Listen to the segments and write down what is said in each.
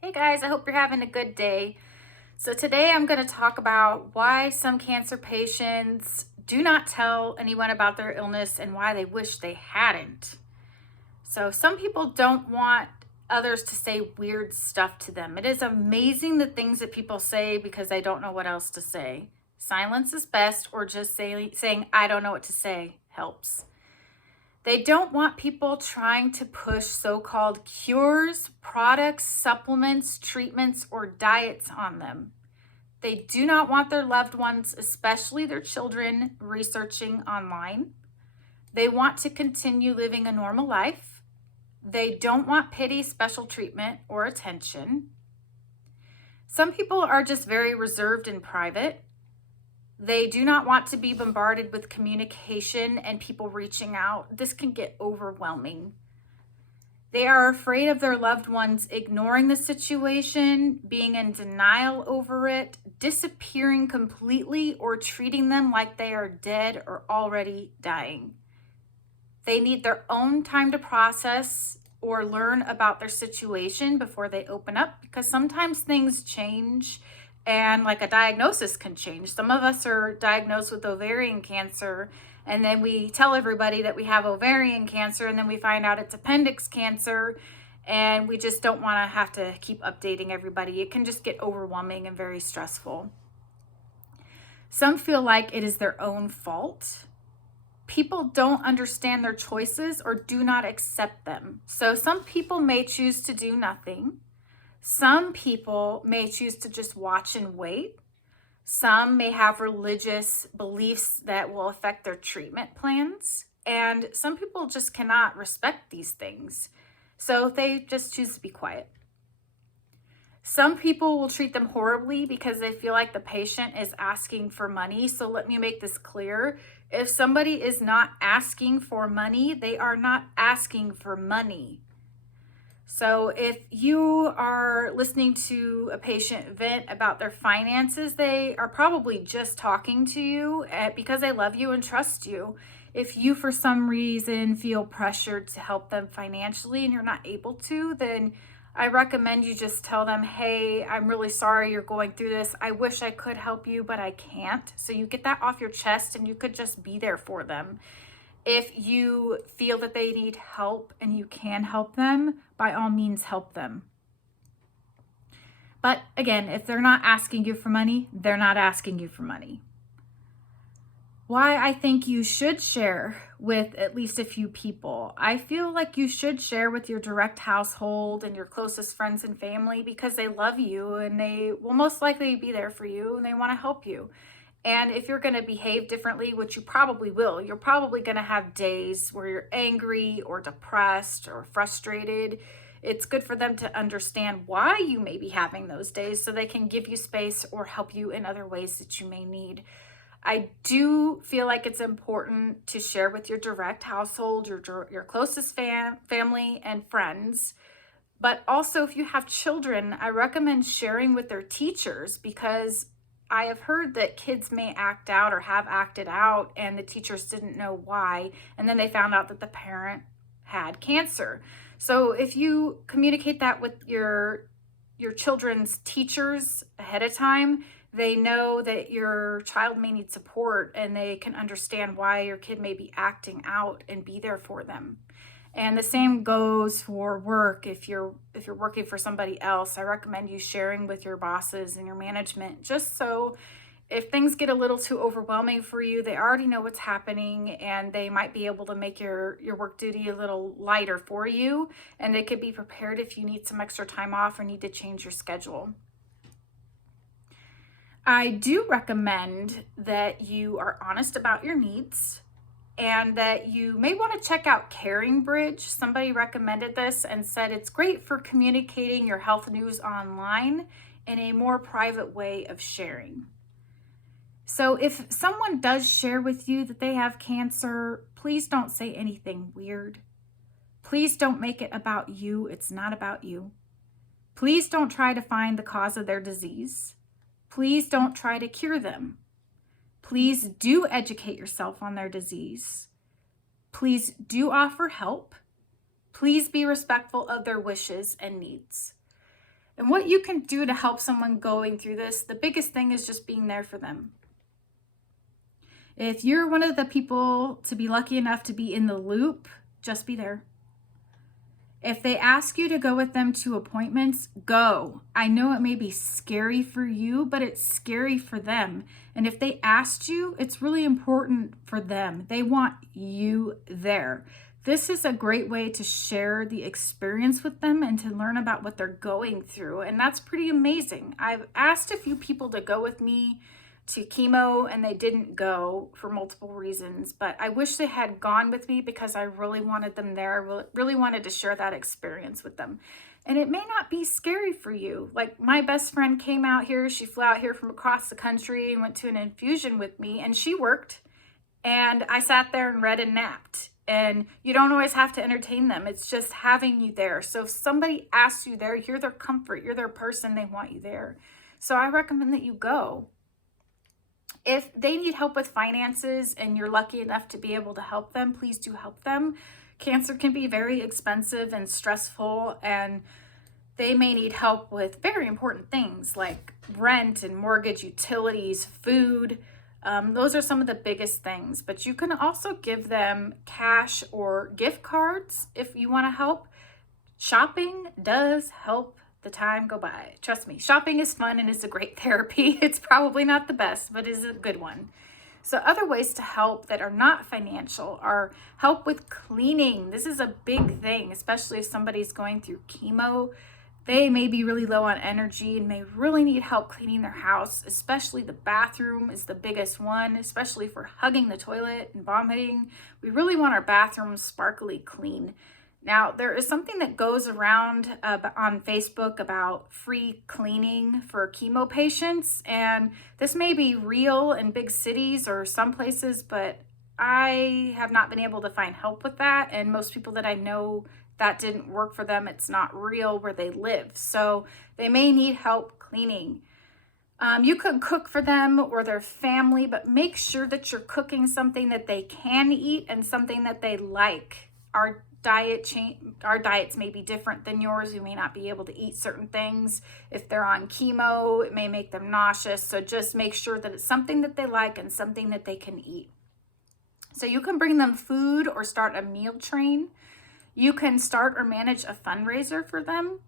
Hey guys, I hope you're having a good day. So today I'm going to talk about why some cancer patients do not tell anyone about their illness and why they wish they hadn't. So some people don't want others to say weird stuff to them. It is amazing the things that people say because they don't know what else to say. Silence is best, or just saying I don't know what to say helps. They don't want people trying to push so-called cures, products, supplements, treatments, or diets on them. They do not want their loved ones, especially their children, researching online. They want to continue living a normal life. They don't want pity, special treatment, or attention. Some people are just very reserved and private. They do not want to be bombarded with communication and people reaching out. This can get overwhelming. They are afraid of their loved ones ignoring the situation, being in denial over it, disappearing completely, or treating them like they are dead or already dying. They need their own time to process or learn about their situation before they open up, because sometimes things change and like a diagnosis can change. Some of us are diagnosed with ovarian cancer, and then we tell everybody that we have ovarian cancer, and then we find out it's appendix cancer, and we just don't want to have to keep updating everybody. It can just get overwhelming and very stressful. Some feel like it is their own fault. People don't understand their choices or do not accept them. So some people may choose to do nothing. Some people may choose to just watch and wait. Some may have religious beliefs that will affect their treatment plans. And some people just cannot respect these things. So they just choose to be quiet. Some people will treat them horribly because they feel like the patient is asking for money. So let me make this clear. If somebody is not asking for money, they are not asking for money. So if you are listening to a patient vent about their finances, they are probably just talking to you because they love you and trust you. If you, for some reason, feel pressured to help them financially and you're not able to, then I recommend you just tell them, hey, I'm really sorry you're going through this. I wish I could help you, but I can't. So you get that off your chest and you could just be there for them. If you feel that they need help and you can help them, by all means help them. But again, if they're not asking you for money, they're not asking you for money. Why I think you should share with at least a few people. I feel like you should share with your direct household and your closest friends and family because they love you and they will most likely be there for you and they want to help you. And if you're going to behave differently, which you probably will, you're probably going to have days where you're angry or depressed or frustrated. It's good for them to understand why you may be having those days so they can give you space or help you in other ways that you may need. I do feel like it's important to share with your direct household, your closest family and friends. But also, if you have children, I recommend sharing with their teachers because I have heard that kids may act out or have acted out and the teachers didn't know why. And then they found out that the parent had cancer. So if you communicate that with your children's teachers ahead of time, they know that your child may need support and they can understand why your kid may be acting out and be there for them. And the same goes for work. If you're working for somebody else, I recommend you sharing with your bosses and your management, just so if things get a little too overwhelming for you, they already know what's happening and they might be able to make your work duty a little lighter for you, and they could be prepared if you need some extra time off or need to change your schedule. I do recommend that you are honest about your needs and that you may want to check out Caring Bridge. Somebody recommended this and said it's great for communicating your health news online in a more private way of sharing. So if someone does share with you that they have cancer, please don't say anything weird. Please don't make it about you. It's not about you. Please don't try to find the cause of their disease. Please don't try to cure them. Please do educate yourself on their disease. Please do offer help. Please be respectful of their wishes and needs. And what you can do to help someone going through this, the biggest thing is just being there for them. If you're one of the people to be lucky enough to be in the loop, just be there. If they ask you to go with them to appointments, go. I know it may be scary for you, but it's scary for them. And if they asked you, it's really important for them. They want you there. This is a great way to share the experience with them and to learn about what they're going through. And that's pretty amazing. I've asked a few people to go with me to chemo and they didn't go for multiple reasons, but I wish they had gone with me because I really wanted them there. I really wanted to share that experience with them. And it may not be scary for you. Like my best friend came out here, she flew out here from across the country and went to an infusion with me, and she worked, and I sat there and read and napped. And you don't always have to entertain them. It's just having you there. So if somebody asks you there, you're their comfort, you're their person, they want you there. So I recommend that you go. If they need help with finances and you're lucky enough to be able to help them, please do help them. Cancer can be very expensive and stressful, and they may need help with very important things like rent and mortgage, utilities, food. Those are some of the biggest things, but you can also give them cash or gift cards if you want to help. Shopping does help the time go by. Trust me, shopping is fun and it's a great therapy. It's probably not the best, but is a good one. So other ways to help that are not financial are help with cleaning. This is a big thing, especially if somebody's going through chemo. They may be really low on energy and may really need help cleaning their house, especially the bathroom is the biggest one, especially for hugging the toilet and vomiting. We really want our bathrooms sparkly clean. Now, there is something that goes around on Facebook about free cleaning for chemo patients, and this may be real in big cities or some places, but I have not been able to find help with that, and most people that I know, that didn't work for them. It's not real where they live, so they may need help cleaning. You could cook for them or their family, but make sure that you're cooking something that they can eat and something that they like. Our diets may be different than yours. You may not be able to eat certain things. If they're on chemo, it may make them nauseous. So just make sure that it's something that they like and something that they can eat. So you can bring them food or start a meal train. You can start or manage a fundraiser for them.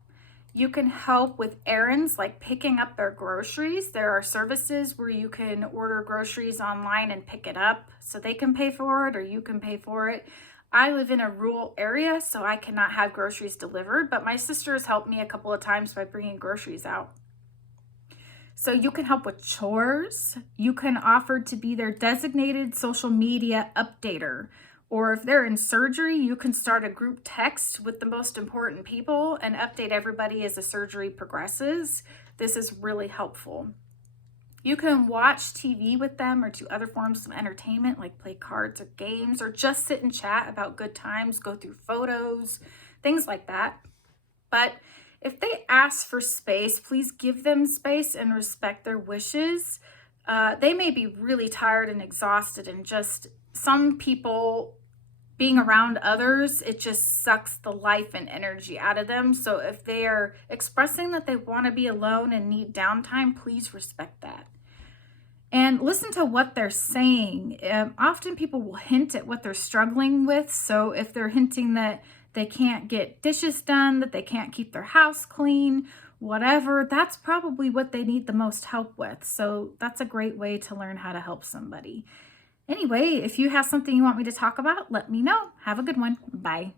You can help with errands like picking up their groceries. There are services where you can order groceries online and pick it up, so they can pay for it or you can pay for it. I live in a rural area, so I cannot have groceries delivered, but my sister has helped me a couple of times by bringing groceries out. So you can help with chores. You can offer to be their designated social media updater. Or if they're in surgery, you can start a group text with the most important people and update everybody as the surgery progresses. This is really helpful. You can watch TV with them or do other forms of entertainment like play cards or games or just sit and chat about good times, go through photos, things like that. But if they ask for space, please give them space and respect their wishes. They may be really tired and exhausted, and just some people being around others, it just sucks the life and energy out of them. So if they are expressing that they want to be alone and need downtime, please respect that. And listen to what they're saying. Often people will hint at what they're struggling with. So if they're hinting that they can't get dishes done, that they can't keep their house clean, whatever, that's probably what they need the most help with. So that's a great way to learn how to help somebody. Anyway, if you have something you want me to talk about, let me know. Have a good one. Bye.